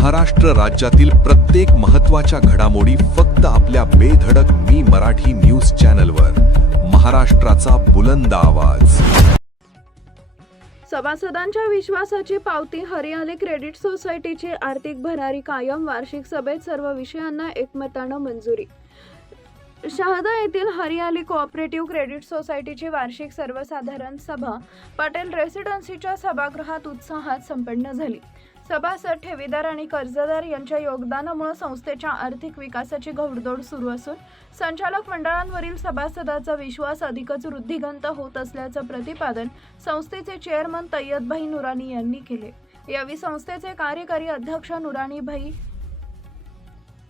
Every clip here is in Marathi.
महाराष्ट्र राज्यातील प्रत्येक महत्त्वाच्या घडामोडी फक्त आपल्या बेधडक मी मराठी न्यूज चॅनलवर. महाराष्ट्राचा बुलंद आवाज. सभासदांच्या विश्वासाची पावती. हरियाली क्रेडिट सोसायटीची आर्थिक भरारी कायम. वार्षिक सभेत सर्व विषयांना एकमतानं मंजुरी. शहादा येथील हरियाली कोऑपरेटिव्ह क्रेडिट सोसायटीची वार्षिक सर्वसाधारण सभा पटेल रेसिडेन्सीच्या सभागृहात उत्साहात संपन्न झाली. सभासद, ठेवीदार आणि कर्जदार यांच्या योगदानामुळे संस्थेच्या आर्थिक विकासाची घोडदौड सुरू असून संचालक मंडळांवरील सभासदांचा विश्वास अधिकच वृद्धिंगत होत असल्याचं प्रतिपादन संस्थेचे चेअरमन तय्यदभाई नुरानी यांनी केले. यावेळी संस्थेचे कार्यकारी अध्यक्ष नुरानीभाई,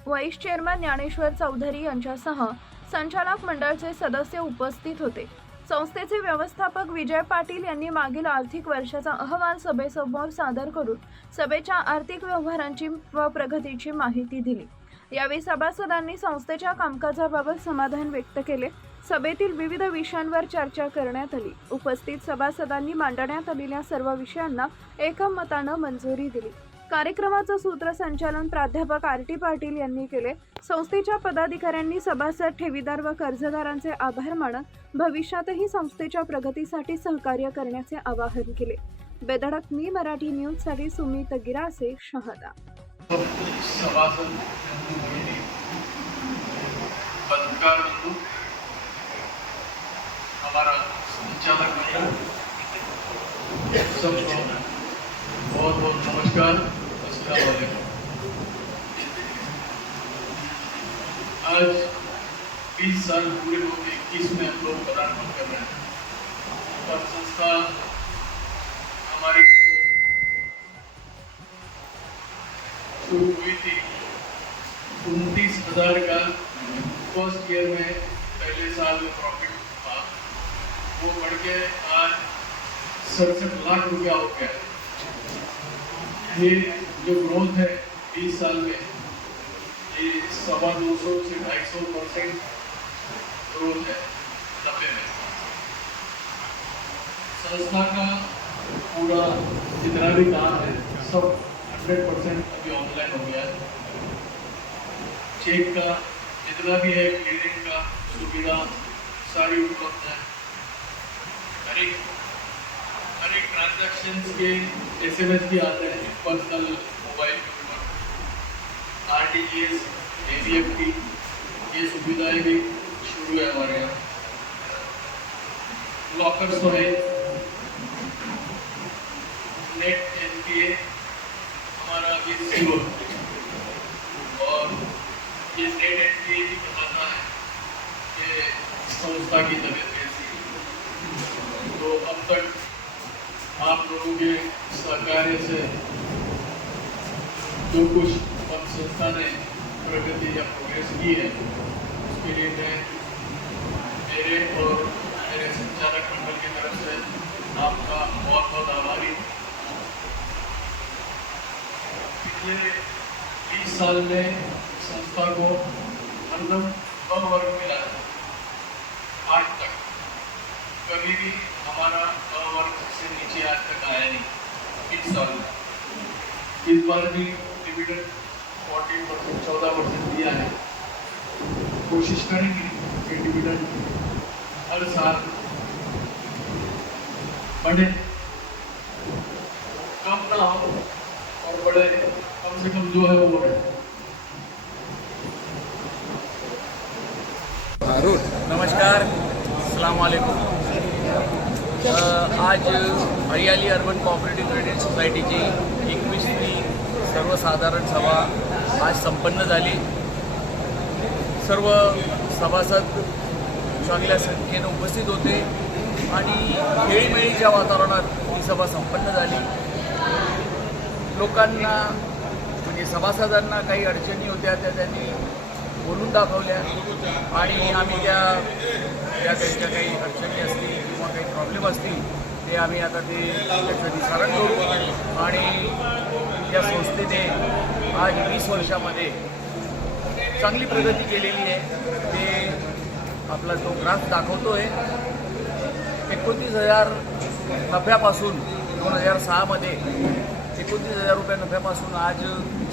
व्हाईस चेअरमन ज्ञानेश्वर चौधरी यांच्यासह संचालक मंडळाचे सदस्य उपस्थित होते. संस्थेचे व्यवस्थापक विजय पाटील यांनी मागील आर्थिक वर्षाचा अहवाल सभेसमोर सादर करून सभेच्या आर्थिक व्यवहारांची व प्रगतीची माहिती दिली. यावेळी सभासदांनी संस्थेच्या कामकाजाबाबत समाधान व्यक्त केले. सभेतील विविध विषयांवर चर्चा करण्यात आली. उपस्थित सभासदांनी मांडण्यात आलेल्या सर्व विषयांना एकमतानं मंजुरी दिली. कार्यक्रमाचं सूत्रसंचालन प्राध्यापक आर.टी. पाटील यांनी केले. संस्थेच्या पदाधिकाऱ्यांनी सभासद, ठेवीदार व कर्जदारांचे आभार मानत भविष्यातही संस्थेच्या प्रगतीसाठी सहकार्य करण्याचे आवाहन केले. बेधडक मी मराठी न्यूजसाठी सुमित गिरासे, शहादा. बहुत बहुत नमस्कार. अस्सलाम वालेकुम. आज 20 साल पूरे होकर 21 में हम लोग पदार्पण कर रहे हैं. और संस्था हमारी शुरू हुई थी 29,000 का फर्स्ट ईयर में, पहले साल में प्रॉफिट था. वो बढ़ के आज 67 लाख रुपया हो गया. ये जो ग्रोथ है 20 साल में, ये 250 से 250% ग्रोथ है 90 में. संस्था का पूरा जितना भी काम है सब 100% अभी ऑनलाइन हो गया है. चेक का जितना भी है, क्लियरिंग का सुविधा सारी उपलब्ध है. हर एक ट्रांजैक्शंस के SMS भी आते हैं पर्सनल मोबाइल के ऊपर. RTGS, ABFT ये सुविधाएं भी शुरू है हमारे यहाँ. लॉकर्स तो है. नेट NPA हमारा अभी 0 है. और ये नेट NPA भी बताता है कि संस्था की तबीयत कैसी है. तो अब तक आप लोगों के सहकार्य से जो कुछ हम संस्था ने प्रगति या प्रोग्रेस की है, उसके लिए मैं मेरे और मेरे संचालक मंडल की तरफ से आपका बहुत बहुत आभारी हूँ. पिछले 20 साल में संस्था को हरदम अवर्ग मिला है. आज तक कभी भी हमारा अवर्ग से नीचे आज तक आया नहीं 20 साल में. इस बार भी डिविडेंड 14%, 14% दिया है. कोशिश करेंगे कि डिविडेंड हर साल बढ़े, कम ना हो और बढ़े. कम से कम जो है वो बढ़े. नमस्कार, अस्सलाम वालेकुम. आज हरियाली अर्बन कोऑपरेटिव्ह क्रेडिट सोसायटीची 21वी सर्वसाधारण सभा आज संपन्न झाली. सर्व सभासद चांगल्या संख्येने उपस्थित होते आणि खेळीमेळीच्या वातावरणात ही सभा संपन्न झाली. लोकांना म्हणजे सभासदांना काही अडचणी होत्या त्या त्यांनी बोलून दाखवल्या आणि आम्ही त्या त्यांच्या काही अडचणी असतील किंवा काही प्रॉब्लेम असतील ते आम्ही आता त्याचं निवारण करू. आणि या संस्थेने आज 20 वर्षामध्ये चांगली प्रगती केलेली आहे. ते आपला जो ग्राफ दाखवतो आहे 29,000 नफ्यापासून 2006 मध्ये 29,000 रुपये नफ्यापासून आज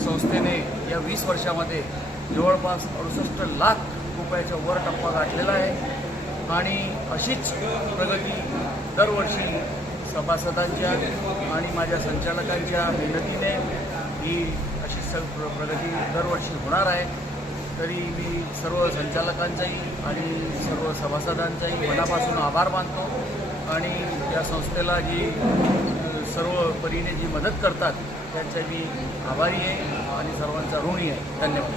संस्थेने या 20 वर्षामध्ये जवळपास 68 लाख रुपयाच्या वर टप्पा गाठलेला आहे आणि अशीच प्रगती दरवर्षी सभासदांच्या आणि माझ्या संचालकांच्या मेहनतीने ही अशी प्रगती दरवर्षी होणार आहे. तरी मी सर्व संचालकांचाही आणि सर्व सभासदांचाही मनापासून आभार मानतो आणि या संस्थेला जी सर्व परीने जी मदत करतात त्यांचा मी आभारी आहे आणि सर्वांचा ऋणी आहे. धन्यवाद.